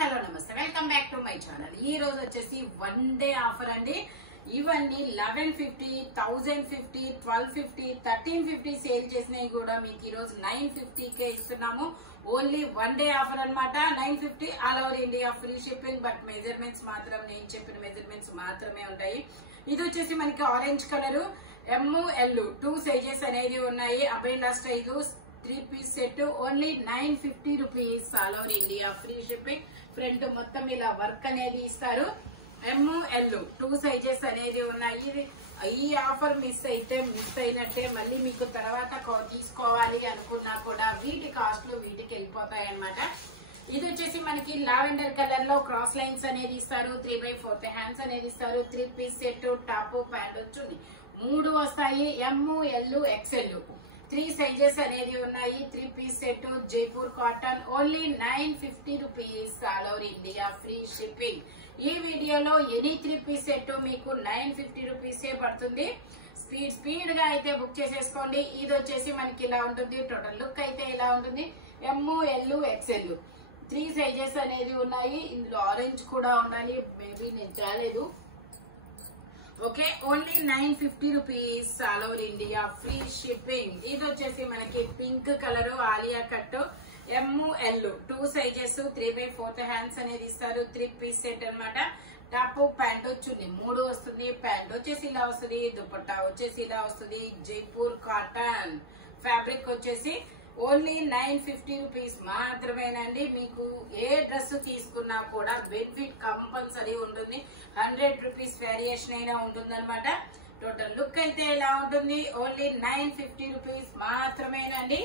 Hello నమస్తే, welcome back to my channel. ఈ రోజు వచ్చేసి వన్ డే ఆఫర్ అండి. ఇవన్నీ 1150, 1050, 1250, 1350 సేల్ చేసినవి కూడా మీకు ఈ రోజు 950కే ఇస్తున్నాము. ఓన్లీ వన్ డే ఆఫర్ అన్నమాట. 950 all over India free shipping. But measurements మాత్రం నేను చెప్పిన మెజర్మెంట్స్ మాత్రమే ఉంటాయి. ఇది వచ్చేసి మనకి ఆరెంజ్ కలర్, ML 2 సైజెస్ అనేది ఉన్నాయి. అబైలా style 3 piece set only 950 rupees all over India free shipping. Front మొత్తం ఇలా వర్క్ అనేది ఇస్తారు. ML 2 సైజెస్ అనేది ఉన్నాయి. ఈ ఆఫర్ మిస్ అయినట్టే. మళ్ళీ మీకు తర్వాత తీసుకోవాలి అనుకున్నా కూడా వీటి కాస్ట్లు వీటికి వెళ్ళిపోతాయి అన్నమాట. ఇది వచ్చేసి మనకి లావెండర్ కలర్ లో క్రాస్ లైన్స్ అనేది ఇస్తారు. 3/4 హ్యాండ్స్ అనేది ఇస్తారు. 3 పీస్ సెట్ టాప్ ప్యాంట్ వచ్చింది. 3 వస్తాయి. ML XL 3 సైజెస్ అనేది ఉన్నాయి. 3 piece set Jaipur cotton only 950 rupees all over India free shipping. ఈ వీడియోలో ఎనీ 3 పీస్ సెట్ మీకు 950 రూపీసే పడుతుంది. స్పీడ్ గా అయితే బుక్ చేసేసుకోండి. ఇది వచ్చేసి మనకి ఇలా ఉంటుంది. టోటల్ లుక్ అయితే ఇలా ఉంటుంది. ML XL 3 సైజెస్ అనేది ఉన్నాయి. ఇందులో ఆరెంజ్ కూడా ఉండాలి, మేబీ నేను తేలేదు. Okay, only 950 rupees all over India free shipping. ఇది వచ్చేసి మనకి pink colour Alia cut, ML 2 sizes 3/4 hands అనేది ఇస్తారు. 3 పీస్ సెట్ అన్నమాట. టాప్ ప్యాంట్ చున్నీ 3 వస్తుంది. ప్యాంట్ వచ్చేసి ఇలా వస్తుంది. దుపట్టా వచ్చేసి ఇలా వస్తుంది. జైపూర్ కాటన్ ఫ్యాబ్రిక్ వచ్చేసి ఓన్లీ 950 రూపీస్ మాత్రమేనండి. మీకు ఏ డ్రెస్ తీసుకున్నా కూడా బెనిఫిట్ కంపల్సరీ ఉంటుంది. 100 రూపీస్ వేరియేషన్ అయినా ఉంటుంది అనమాట. టోటల్ లుక్ అయితే ఇలా ఉంటుంది. ఓన్లీ 950 రూపీస్ మాత్రమేనండి.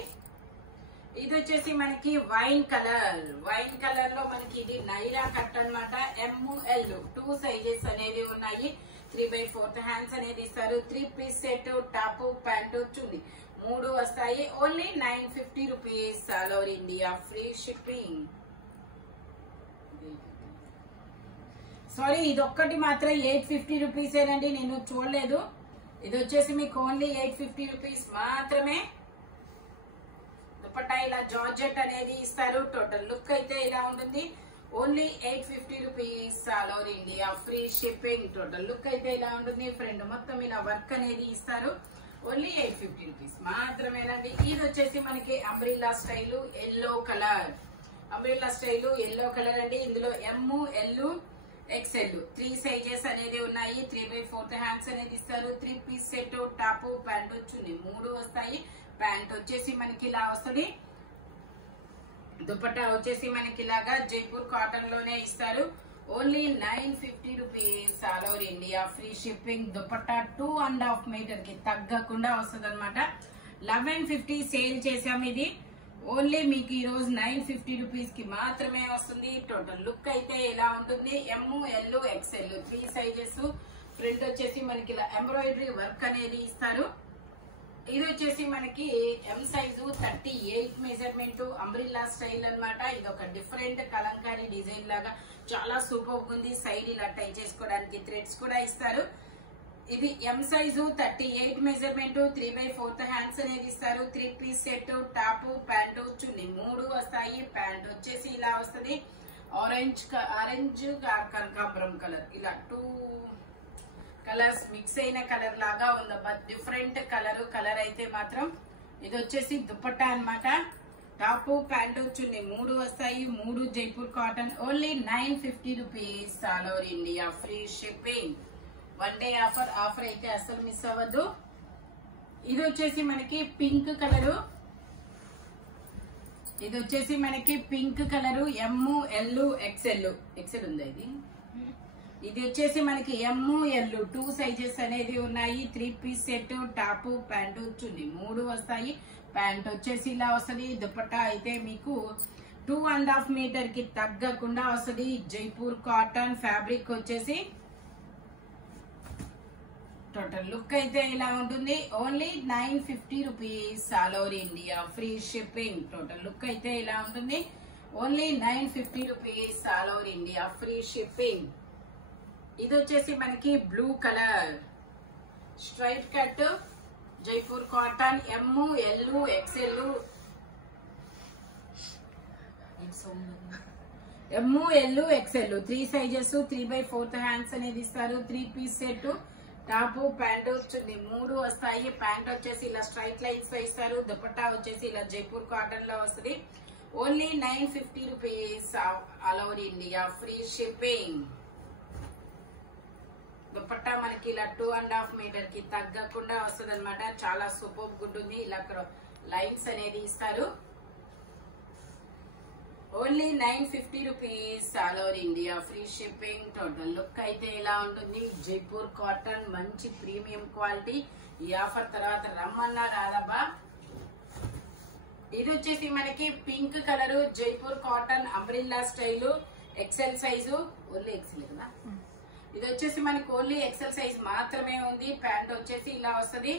ఇది వచ్చేసి మనకి వైన్ కలర్ లో మనకి ఇది నైరా కట్ అనమాట. ML 2 సైజెస్ అనేది ఉన్నాయి. 3/4 హ్యాండ్స్ అనేది ఇస్తారు. 3 piece set top pant chunni 3 వస్తాయి. Only 950 rupees all over India free shipping. Sorry, ఇది ఒక్కటి మాత్రం 850 రూపీసేనండి, నేను చూడలేదు. ఇది వచ్చేసి మీకు ఓన్లీ 850 రూపీస్ మాత్రమే. దుపట్టా ఇలా జార్జెట్ అనేది ఇస్తారు. టోటల్ లుక్ అయితే ఇలా ఉంటుంది. Only 850 rupees all over India free shipping. Total look అయితే ఇలా ఉంటుంది. ఫ్రంట్ మొత్తం ఇలా వర్క్ అనేది ఇస్తారు. ఓన్లీ 850 రూపీస్ మాత్రమేనండి. ఇది వచ్చేసి మనకి అంబ్రిల్లా స్టైల్ ఎల్లో కలర్ అండి. ఇందులో ML XL 3 సైజెస్ అనేది ఉన్నాయి. 3/4 హ్యాండ్స్ అనేది ఇస్తారు. 3 పీస్ సెట్ టాప్ ప్యాంట్ వచ్చింది. 3 వస్తాయి. ప్యాంట్ వచ్చేసి మనకి ఇలా వస్తుంది. దుపట్టా వచ్చేసి మనకి ఇలాగా జైపూర్ కాటన్ లోనే ఇస్తారు. Only 950 rupees all over India free shipping. Dupatta 2.5 metre కి తగ్గకుండా వస్తుంది అనమాట. 1150 సేల్ చేసాము. ఇది ఓన్లీ మీకు ఈ రోజు 950 రూపీస్ కి మాత్రమే వస్తుంది. టోటల్ లుక్ అయితే ఇలా ఉంటుంది. ML XL 3 sizes. ఫ్రంట్ వచ్చేసి మనకి ఇలా ఎంబ్రాయిడరీ వర్క్ అనేది ఇస్తారు. ఇది వచ్చేసి మనకి M size 38 measurement umbrella style అన్నమాట. ఇది ఒక డిఫరెంట్ కలంకారీ డిజైన్ లాగా చాలా సూపర్ ఉంది. సైడ్ ఇలా టై చేసుకోవడానికి థ్రెడ్స్ కూడా ఇస్తారు. ఇది M సైజు 38 మెజర్మెంట్ 3/4 హ్యాండ్స్ అనేది ఇస్తారు. 3 piece set top pant chunni 3 వస్తాయి. ప్యాంట్ వచ్చేసి ఇలా వస్తుంది. ఆరెంజ్ కనకాంబరం కలర్, ఇలా 2 కలర్స్ మిక్స్ అయిన కలర్ లాగా ఉంది. డిఫరెంట్ కలర్ అయితే మాత్రం. ఇది వచ్చేసి దుపట్టా అన్నమాట. టాప్ ప్యాంట్ చున్నీ 3 వస్తాయి. 3 Jaipur cotton. Only 950 rupees all over India free shipping. One day offer అయితే అసలు మిస్ అవ్వద్దు. ఇది వచ్చేసి మనకి పింక్ కలరు. ML XL ఉందా ఇది? ఇది వచ్చేసి మనకి ML 2 సైజెస్ అనేది ఉన్నాయి. 3 piece set top pant chunni 3 వస్తాయి. ప్యాంట్ వచ్చేసి ఇలా వస్తుంది. దుపట్టా అయితే మీకు 2.5 మీటర్ కి తగ్గకుండా వస్తుంది. జైపూర్ కాటన్ ఫ్యాబ్రిక్ వచ్చేసి. టోటల్ లుక్ అయితే ఇలా ఉంటుంది. Only 950 rupees all over India free shipping. Total look అయితే ఇలా ఉంటుంది. Only 950 rupees all over India free shipping. ఇది వచ్చేసి మనకి blue colour straight cut Jaipur cotton ML XL M L XL 3 sizes 3/4 hands అనేది ఇస్తారు. 3 piece set top pant chunni 3 వస్తాయి. Pant వచ్చేసి ఇలా స్ట్రైట్ లైన్స్ తో ఇస్తారు. దుపట్టా వచ్చేసి ఇలా జైపూర్ కాటన్ లో వస్తుంది. Only 950 rupees all over India free shipping. Dupatta మనకి ఇలా 2.5 మీటర్ కి తగ్గకుండా వస్తుంది అనమాట. చాలా సూపర్ ఉంటుంది. ఇలా లైన్స్ అనేది ఇస్తారు. Only 950 rupees all over India free shipping. Total look అయితే ఇలా ఉంటుంది. జైపూర్ కాటన్ మంచి ప్రీమియం క్వాలిటీ. ఈ ఆఫర్ తర్వాత రమ్మన్నా రాదబ్బా. ఇది వచ్చేసి మనకి pink colour Jaipur cotton umbrella style XL size. ఓన్లీ ఎక్సెల్ కదా. ఇది వచ్చేసి మనకి ఓన్లీ ఎక్సెల్ సైజ్ మాత్రమే ఉంది. ప్యాంట్ వచ్చేసి ఇలా వస్తుంది.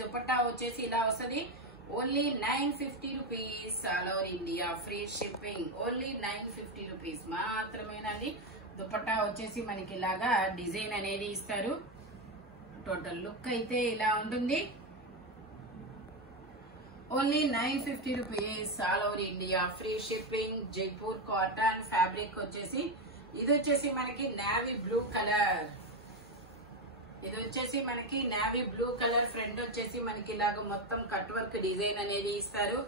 దుపట్టా వచ్చేసి ఇలా వస్తుంది. Only 950 rupees all over India free shipping. Only 950 rupees మాత్రమేనండి. దుపట్టా వచ్చేసి మనకి ఇలాగా డిజైన్ అనేది ఇస్తారు. టోటల్ లుక్ అయితే ఇలా ఉంటుంది. Only 950 rupees all over India free shipping. Jaipur cotton fabric వచ్చేసి ఇది వచ్చేసి మనకి నేవీ బ్లూ కలర్. ఫ్రంట్ వచ్చేసి మనకి ఇలాగ మొత్తం కట్ వర్క్ డిజైన్ అనేది ఇస్తారు.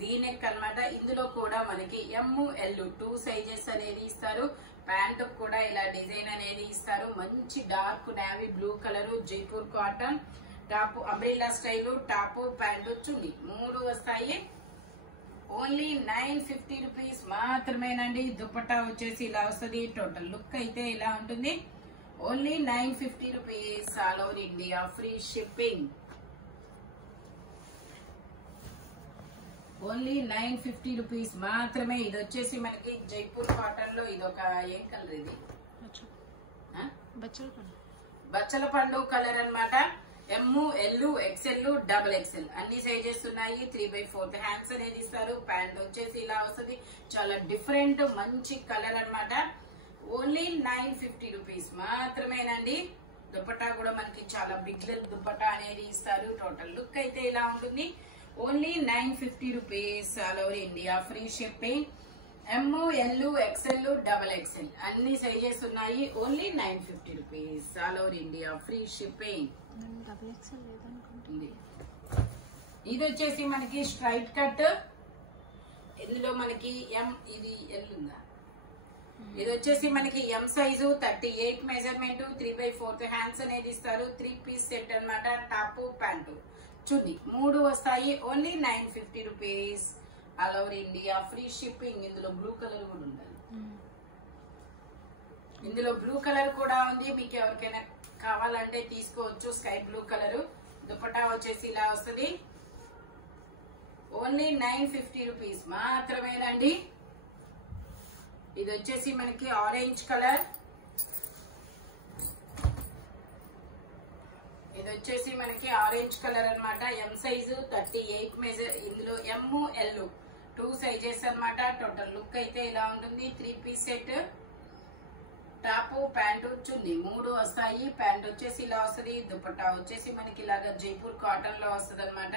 వీనెక్ అన్నమాట. ఇందులో కూడా మనకి ML 2 సైజెస్ అనేది ఇస్తారు. ప్యాంట్ కూడా ఇలా డిజైన్ అనేది ఇస్తారు. మంచి dark navy blue colour Jaipur cotton top umbrella style top pant chunni 3 వస్తాయి. ఓన్లీ 950 రూపీస్ మాత్రమేనండి. దుపట్టా వచ్చేసి ఇలా వస్తుంది. టోటల్ లుక్ అయితే ఇలా ఉంటుంది. Only 950 rupees all over India free shipping. Only 950 rupees మాత్రమే. ఇది వచ్చేసి మనకి జైపూర్ కాటన్ లో ఇది ఒక ఏం కలర్ ఇది బచ్చల పండు కలర్ అన్నమాట. ML XL XXL అన్ని సైజెస్ ఉన్నాయి. 3/4 హ్యాండ్స్ అనేది ఇస్తారు. ప్యాంట్ వచ్చేసి ఇలా వస్తుంది. చాలా డిఫరెంట్ మంచి కలర్ అన్నమాట. ఓన్లీ 950 రూపీస్ మాత్రమేనండి. దుపట్టా కూడా మనకి చాలా బిగ్ లెంత్ దుపట్టా అనేది ఇస్తారు. టోటల్ లుక్ అయితే ఇలా ఉంటుంది. Only 950 rupees all over India free shipping. ML XL XXL అన్ని సైజెస్ ఉన్నాయి. Only 950 rupees all over India free shipping. ఇది వచ్చేసి మనకి స్ట్రైట్ కట్. ఇందులో మనకి ఇది ఎల్ ఉందా. ఇది వచ్చేసి మనకి M సైజు 38 మెజర్మెంట్ 3/4 హ్యాండ్స్ అనేది ఇస్తారు. 3 పీస్ సెట్ అన్నమాట. టాప్ ప్యాంటు చున్నీ 3 వస్తాయి. Only 950 rupees all over India free shipping. ఇందులో బ్లూ కలర్ కూడా ఉండాలి. ఇందులో బ్లూ కలర్ కూడా ఉంది. మీకు ఎవరికైనా కావాలంటే తీసుకోవచ్చు. Sky blue colour. దుపట్టా వచ్చేసి ఇలా వస్తుంది. ఓన్లీ 950 రూపీస్ మాత్రమేనండి. ఇది వచ్చేసి మనకి ఆరెంజ్ కలర్. అన్నమాట. M size 38 measure. ఇందులో ML 2 సైజెస్ అన్నమాట. టోటల్ లుక్ అయితే ఇలా ఉంటుంది. 3 piece set top pant chunni 3 వస్తాయి. ప్యాంట్ వచ్చేసి ఇలా వస్తుంది. దుపట్టా వచ్చేసి మనకి ఇలాగా జైపూర్ కాటన్ లో వస్తుంది అనమాట.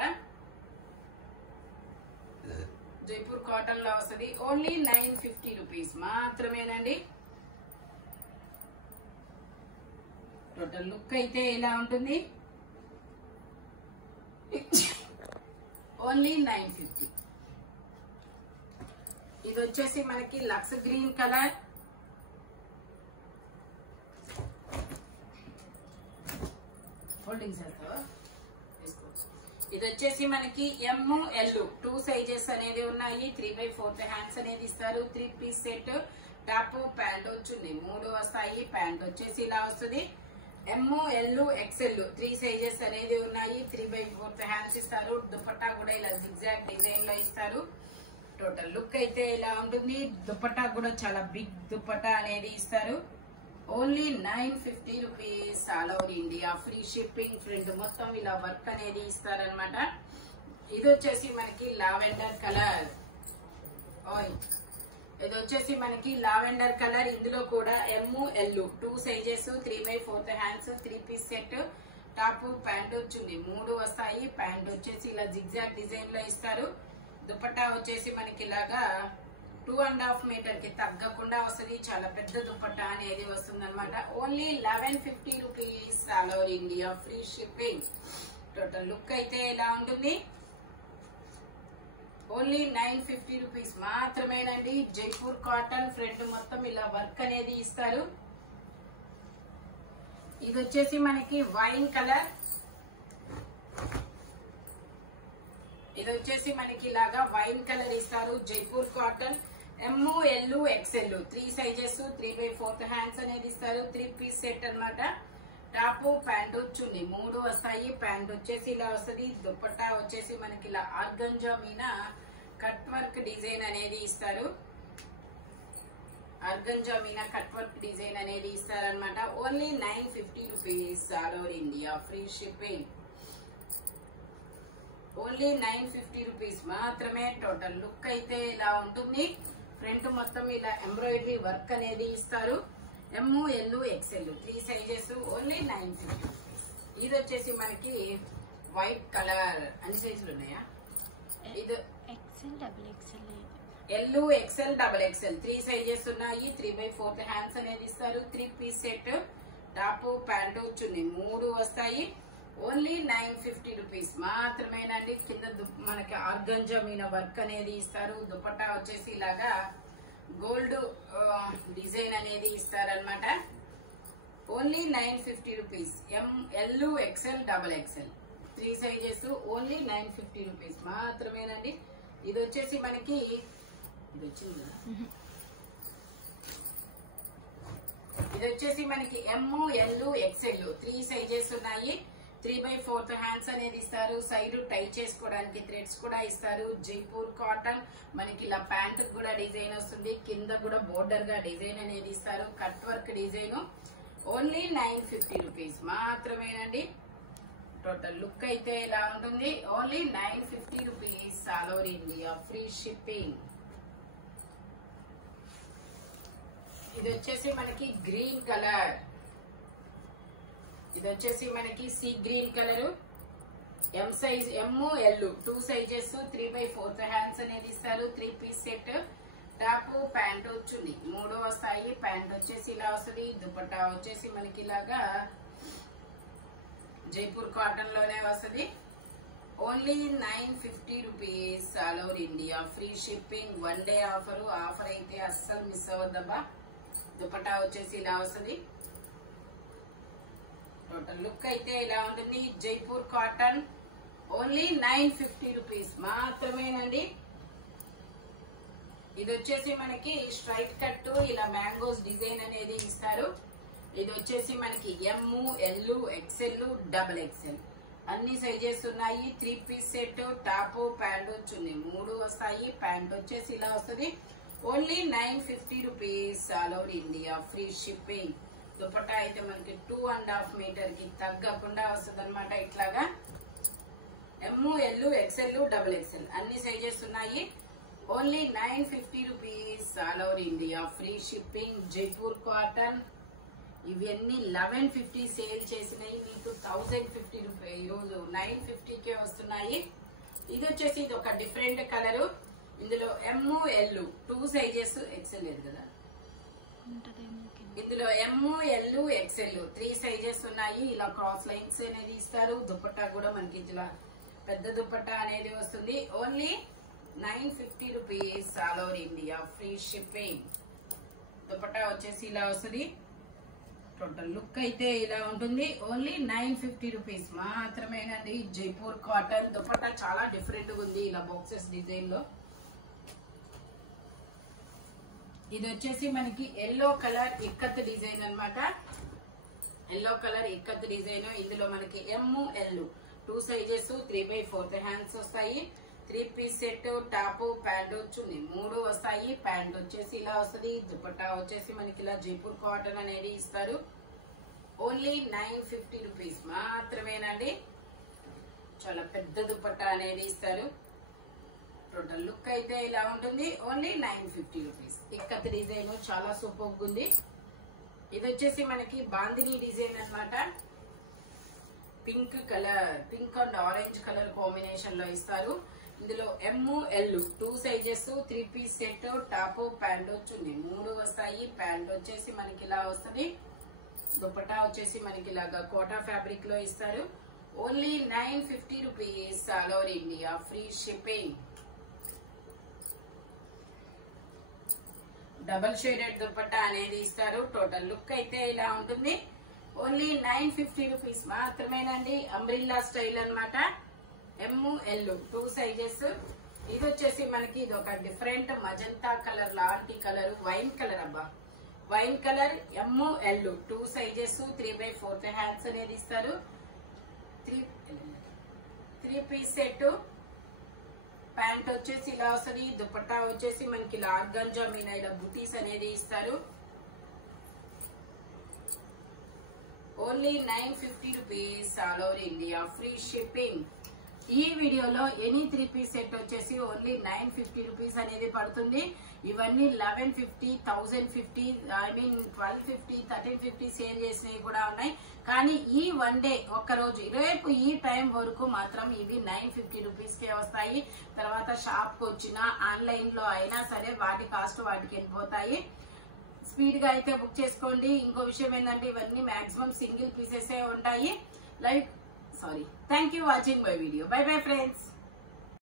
ఓన్లీ 950 రూపీస్ మాత్రమేనండి. టోటల్ లుక్ అయితే ఇలా ఉంటుంది. ఓన్లీ 950. ఇది వచ్చేసి మనకి లక్స్ గ్రీన్ కలర్. ఇది వచ్చేసి మనకి ML 2 సైజెస్ అనేది ఉన్నాయి. 3/4 హ్యాండ్స్ అనేది ఇస్తారు. 3 piece set top pant chunni 3 వస్తాయి. ప్యాంట్ వచ్చేసి ఇలా వస్తుంది. ML XL 3 సైజెస్ అనేది ఉన్నాయి. 3/4 హ్యాండ్స్ ఇస్తారు. దుపట్టా కూడా ఇలా జిగ్జాగ్ డిజైన్ లో ఇస్తారు. టోటల్ లుక్ అయితే ఇలా ఉంటుంది. దుపట్టా కూడా చాలా బిగ్ దుపట్టా అనేది ఇస్తారు. Only 950 rupees all over India free shipping. Front మొత్తం ఇలా వర్క్ అనేది ఇస్తారనమాట. ఇది వచ్చేసి మనకి లావెండర్ కలర్. ఇందులో కూడా ML 2 sizes 3/4 hands 3 piece set top pant chunni 3 వస్తాయి. ప్యాంట్ వచ్చేసి ఇలా జిగ్జాగ్ డిజైన్ లో ఇస్తారు. దుపట్టా వచ్చేసి మనకి ఇలాగా 2.5 మీటర్ కి తగ్గకుండా వస్తుంది. చాలా పెద్ద దుపట్టా అనేది వస్తుంది అనమాట. Only 1150 rupees, all over India free shipping. Total look అయితే ఇలా ఉంటుంది. ఓన్లీ 950 రూపీస్ మాత్రమేనండి. జైపూర్ కాటన్, ఫ్రంట్ మొత్తం ఇలా వర్క్ అనేది ఇస్తారు. ఇది వచ్చేసి మనకి వైన్ కలర్. ఇది వచ్చేసి మనకి ఇలాగా వైన్ కలర్ ఇస్తారు. Jaipur cotton, ML XL 3 sizes, 3/4 hands అనేది ఇస్తారు. 3 పీస్ సెట్ అన్నమాట. టాప్, ప్యాంటు, చున్నీ 3 వస్తాయి. ప్యాంట్ వచ్చేసి ఇలా వస్తుంది. దుపట్టా వచ్చేసి మనకి ఇలా ఆర్గంజా మీద కట్ వర్క్ డిజైన్ అనేది ఇస్తారు. ఆర్గంజా మీద కట్ వర్క్ డిజైన్ అనేది ఇస్తారనమాట. Only 950 rupees, all over India free shipping. Only 950 rupees మాత్రమే. టోటల్ లుక్ అయితే ఇలా ఉంటుంది. ఫ్రంట్ మొత్తం ఇలా ఎంబ్రాయిడరీ వర్క్ అనేది ఇస్తారు. ML XL 3 sizes, only 950 rupees. ఇది వచ్చేసి మనకి వైట్ కలర్. అన్ని సైజులు ఉన్నాయా? ఇది L XL XXL 3 సైజెస్ ఉన్నాయి. 3/4 హ్యాండ్స్ అనేది ఇస్తారు. 3 piece set, top, pant, chunni 3 వస్తాయి. ఓన్లీ 950 రూపీస్ మాత్రమేనండి. కింద మనకి ఆర్గంజా మీద వర్క్ అనేది ఇస్తారు. దుపట్టా వచ్చేసి ఇలాగా గోల్డ్ డిజైన్ అనేది ఇస్తారనమాట. Only 950 rupees. ML XL XXL 3 sizes, only 950 rupees మాత్రమేనండి. ఇది వచ్చేసి మనకి ఇది వచ్చింది కదా, ఇది వచ్చేసి మనకి ML XL 3 సైజెస్ ఉన్నాయి. 3/4 హ్యాండ్స్ అనేది ఇస్తారు. సైడ్ టై చేసుకోవడానికి థ్రెడ్స్ కూడా ఇస్తారు. జైపూర్ కాటన్ మనకి ఇలా ప్యాంట్ కూడా డిజైన్ వస్తుంది. కింద కూడా బోర్డర్ గా డిజైన్ అనేది ఇస్తారు. Cut work design. Only 950 rupees మాత్రమేనండి. టోటల్ లుక్ అయితే ఇలా ఉంటుంది. Only 950 rupees, all over India free shipping. ఇది వచ్చేసి మనకి గ్రీన్ కలర్. ఇది వచ్చేసి మనకి sea green colour. M size, ML 2 sizes, 3/4 hands అనేది ఇస్తారు. 3 piece set, top, pant, chunni 3 వస్తాయి. ప్యాంట్ వచ్చేసి ఇలా వస్తుంది. దుపట్టా వచ్చేసి మనకి ఇలాగా జైపూర్ కాటన్ లోనే వస్తుంది. Only 950 rupees, all over India free shipping. 1 day offer. Offer అయితే అస్సలు మిస్ అవ్వద్దబ్బా. దుపట్టా వచ్చేసి ఇలా వస్తుంది. టోటల్ లుక్ అయితే ఇలా ఉంటుంది. జైపూర్ కాటన్, ఓన్లీ 950 రూపీస్ మాత్రమేనండి. ఇది వచ్చేసి మనకి స్ట్రైట్ కట్, ఇలా మ్యాంగోస్ డిజైన్ అనేది ఇస్తారు. ఇది వచ్చేసి మనకి ML XL XXL అన్ని సైజెస్ ఉన్నాయి. 3 piece set, top, pant, chunni 3 వస్తాయి. ప్యాంట్ వచ్చేసి ఇలా వస్తుంది. Only 950 rupees, all over India free shipping. Dupatta అయితే మనకి 2.5 మీటర్ కి తగ్గకుండా వస్తుంది అనమాట. ఇట్లాగా ML XL XXL అన్ని సైజెస్ ఉన్నాయి. Only 950 rupees, all over India free shipping. Jaipur cotton ఇవన్నీ 1150 సేల్ చేసినాయి. మీకు 1050 రూపీస్ ఈరోజు 950కే వస్తున్నాయి. ఇది వచ్చేసి ఇది ఒక డిఫరెంట్ కలర్. ఇందులో ML 2 సైజెస్, XL లేదు కదా, ఇందులో ML XL 3 సైజెస్ ఉన్నాయి. ఇలా క్రాస్ లైన్స్ అనేది ఇస్తారు. దుపట్టా కూడా మనకి ఇలా పెద్ద దుపట్టా అనేది వస్తుంది. Only 950 rupees, all over India free shipping. Dupatta వచ్చేసి ఇలా వస్తుంది. టోటల్ లుక్ అయితే ఇలా ఉంటుంది. ఓన్లీ 950 రూపీస్ మాత్రమేనండి. జైపూర్ కాటన్. దుపట్టా చాలా డిఫరెంట్ గా ఉంది, ఇలా బాక్సెస్ డిజైన్ లో. ఇది వచ్చేసి మనకి ఎల్లో కలర్ ఇక్కత్ డిజైన్ అన్నమాట. Yellow colour ikat design. ఇందులో మనకి ML 2 సైజెస్, 3/4 హ్యాండ్స్ వస్తాయి. 3 piece set, top, pant, chunni 3 వస్తాయి. ప్యాంట్ వచ్చేసి ఇలా వస్తుంది. దుపట్టా వచ్చేసి మనకి ఇలా జైపూర్ కాటన్ అనేది ఇస్తారు. ఓన్లీ 950 రూపీస్ మాత్రమేనండి. చాలా పెద్ద దుపట్టా అనేది ఇస్తారు. టోటల్ లుక్ అయితే ఇలా ఉంటుంది. Only 950 rupees. ఇక్కత్ డిజైన్ చాలా సూపర్ ఉంది. ఇది వచ్చేసి మనకి బాందిని డిజైన్ అన్నమాట. Pink colour, pink and orange colour combination లో ఇస్తారు. ఇందులో M L 2 sizes 3 piece set top pant వచ్చింది 3 వస్తాయి. ప్యాంట్ వచ్చేసి మనకి ఇలా వస్తుంది. దుపట్టా వచ్చేసి మనకి ఇలాగా కోటా ఫ్యాబ్రిక్ లో ఇస్తారు. Only 950 rupees all over India free shipping. Double shaded dupatta అనేది ఇస్తారు. టోటల్ లుక్ అయితే ఇలా ఉంటుంది. ఓన్లీ 950 రూపీస్ మాత్రమేనండి. అంబ్రిల్లా స్టైల్ అన్నమాట. M L 2 sizes. ఇది వచ్చేసి మనకి ఇది ఒక డిఫరెంట్ మజంతా కలర్ లాంటి కలర్, వైన్ కలర్ అబ్బా, wine colour. M L 2 sizes 3/4 hands అనేది ఇస్తారు. 3 పీస్ సెట్. ప్యాంట్ వచ్చేసి ఇలా వస్తుంది. దుపట్టా వచ్చేసి మనకి ఇలా ఆర్గంజా మీద ఇలా బుటీస్ అనేది ఇస్తారు. Only 950 rupees all over India free shipping. ఈ వీడియోలో ఎనీ 3 పీస్ సెట్ వచ్చేసి ఓన్లీ 950 రూపీస్ అనేది పడుతుంది. ఇవన్నీ 1150, 1050, ఐ మీన్ 1250, 1350 సేల్ చేసినవి కూడా ఉన్నాయి. కానీ ఈ వన్ డే ఒక్కరోజు రేపు ఈ టైం వరకు మాత్రం ఇవి 950 రూపీస్ కే వస్తాయి. తర్వాత షాప్ కు వచ్చినా ఆన్లైన్ లో అయినా సరే వాటి కాస్ట్ వాటికి వెళ్ళిపోతాయి. స్పీడ్ గా అయితే బుక్ చేసుకోండి. ఇంకో విషయం ఏంటంటే ఇవన్నీ మాక్సిమం సింగిల్ పీసెస్ ఉంటాయి. Thank you watching my video. By bye friends.